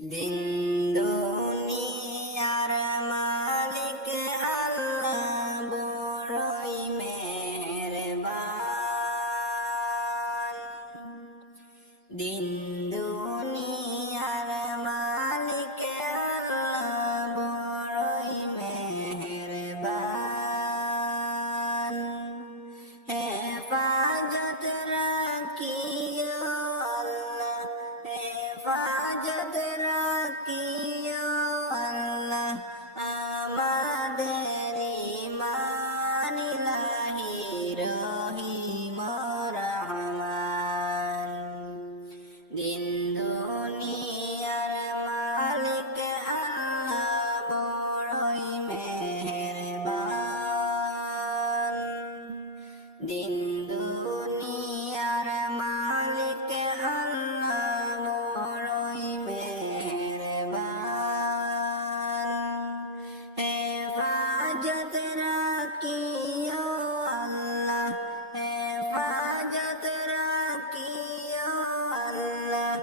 দিন দুনিয়ার মালিক আল্লাহ বড়ই মেহেরবান। দিন দুনিয়ার মালিক আল্লাহ বড়ই মেহেরবান। হেফাজত রাখিও আল্লাহ, হেফাজত রাখিও আল্লাহ আমাদের ঈমান ইলাহি রহিম রহমান। দিন দুনিয়ার মালিক আল্লাহ বড়ই মেহেরবান। দিন দুনিয়ার মালিক আল্লাহ বড়ই মেহেরবান। হেফাজত রাখিও আল্লাহ, হেফাজত রাখিও আল্লাহ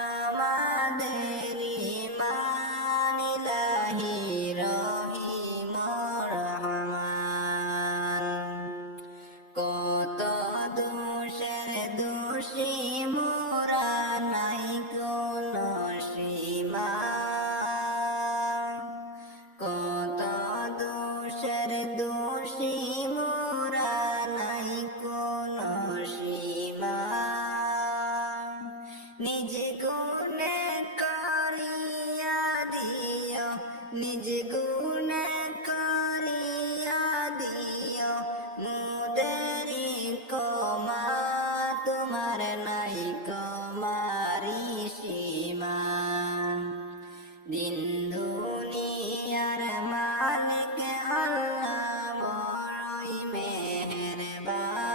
আমাদের ঈমান ইলাহি রহিম রহমান। কত দোষের দোষী মোরা নাই কোনো সীমা, কত দোষের দোষী মোরা নাই কোনো সীমা। নিজ গুণে করিয়া দিও, নিজ গুণে করিয়া দিও মুদেরি কমা, তোমার নাই কমারি সীমা। দিন দুনিয়ার মালিক আল্লাহ বড়ই মেহেরবান।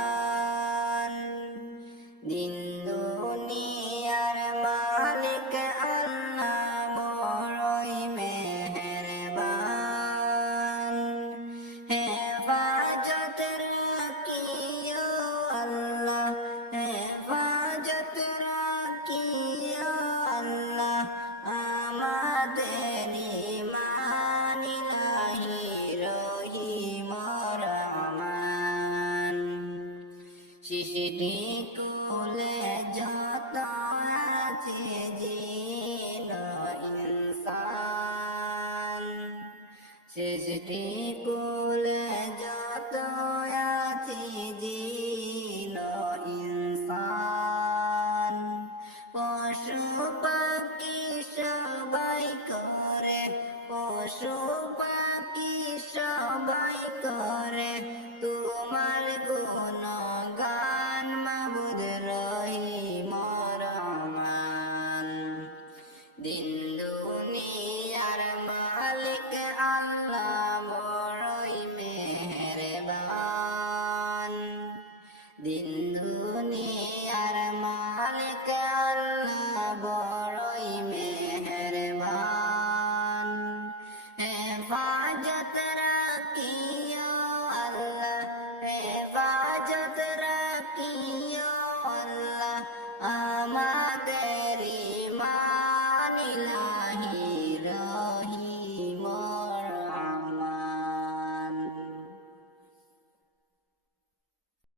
দিন দুনিয়ার মালিক আল্লাহ বড়ই মেহেরবান। হেফাজত রাখিও আল্লাহ, হেফাজত রাখিও আল্লাহ আমাদের ঈমান ইলাহি রহিম রহমান। সৃষ্টি কুলে যত আছে জিন ইনসান, সৃষ্টি কুলে